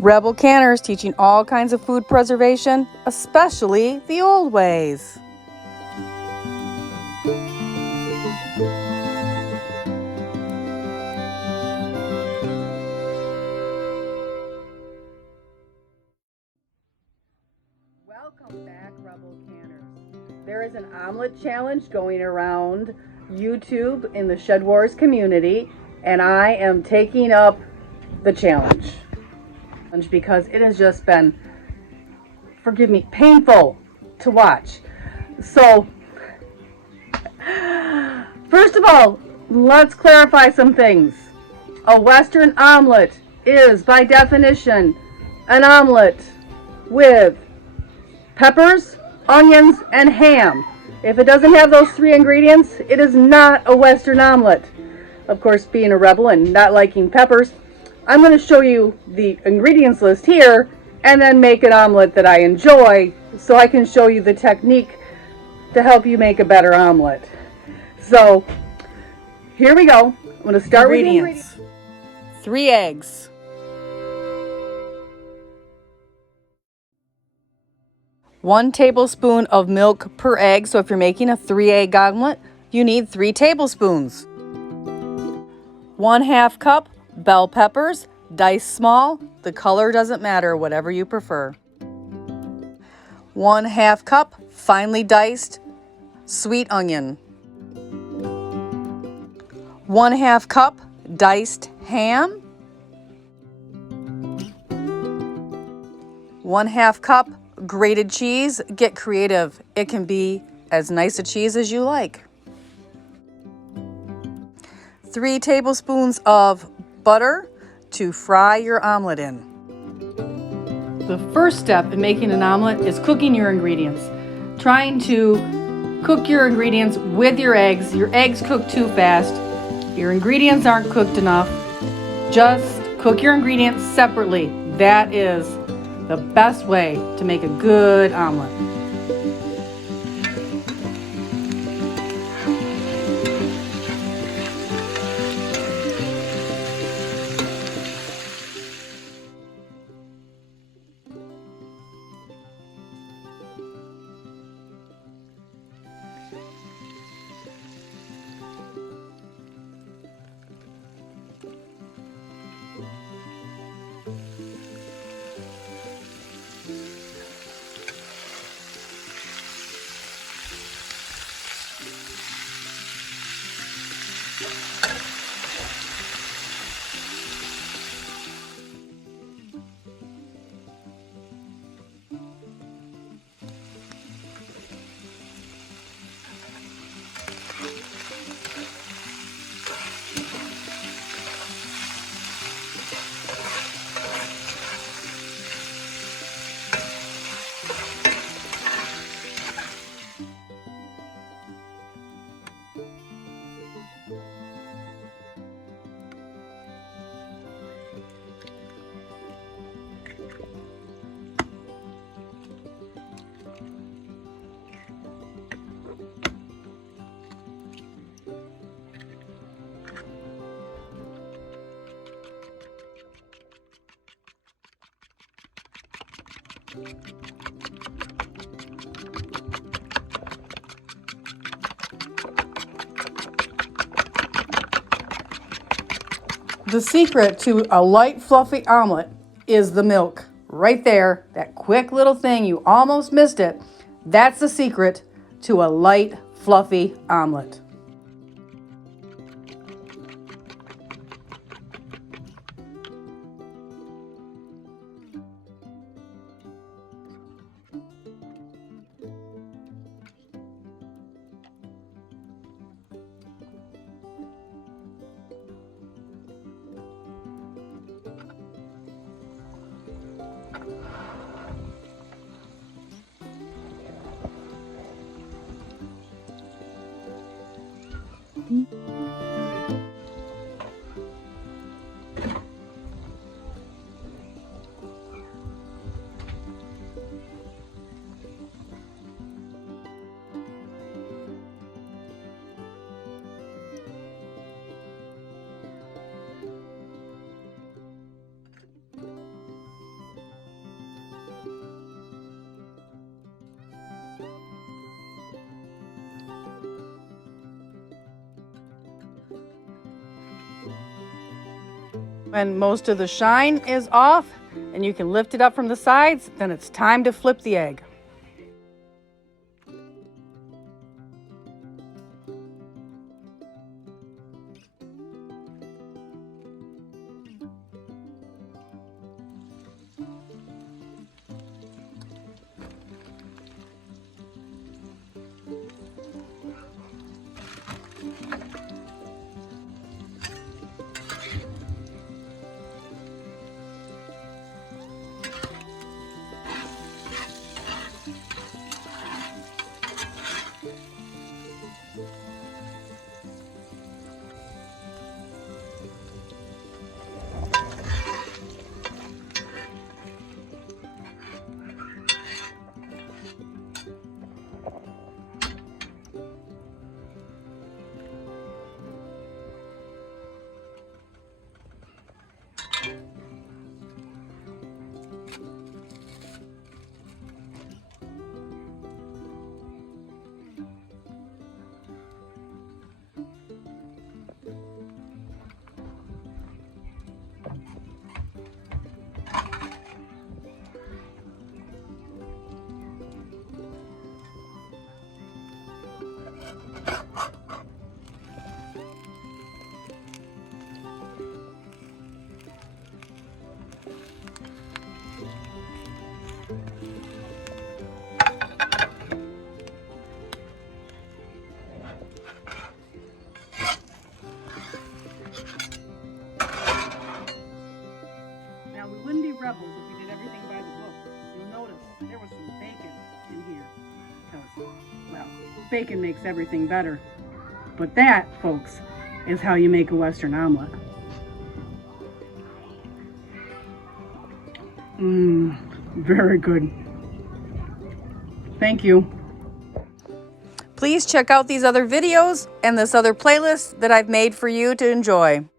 Rebel Canners teaching all kinds of food preservation, especially the old ways. Welcome back, Rebel Canners. There is an omelet challenge going around YouTube in the Shed Wars community, and I am taking up the challenge because it has just been, forgive me, painful to watch. So, first of all, let's clarify some things. A Western omelet is, by definition, an omelet with peppers, onions, and ham. If it doesn't have those three ingredients, it is not a Western omelet. Of course, being a rebel and not liking peppers, I'm going to show you the ingredients list here and then make an omelet that I enjoy so I can show you the technique to help you make a better omelet. So, here we go. I'm going to start with ingredients. 3 eggs. 1 tablespoon of milk per egg. So if you're making a 3-egg omelet, you need 3 tablespoons. 1/2 cup bell peppers, diced small. The color doesn't matter, whatever you prefer. 1/2 cup finely diced sweet onion. 1/2 cup diced ham. 1/2 cup grated cheese. Get creative. It can be as nice a cheese as you like. 3 tablespoons of butter to fry your omelet in. The first step in making an omelet is cooking your ingredients. Trying to cook your ingredients with your eggs. Your eggs cook too fast. Your ingredients aren't cooked enough. Just cook your ingredients separately. That is the best way to make a good omelet. The secret to a light, fluffy omelet is the milk. Right there, that quick little thing, you almost missed it. That's the secret to a light, fluffy omelet. When most of the shine is off and you can lift it up from the sides, then it's time to flip the egg. Now, we wouldn't be rebels if we did everything by the book. You'll notice there was some bacon in here because, well, bacon makes everything better. But that, folks, is how you make a Western omelet. Very good. Thank you. Please check out these other videos and this other playlist that I've made for you to enjoy.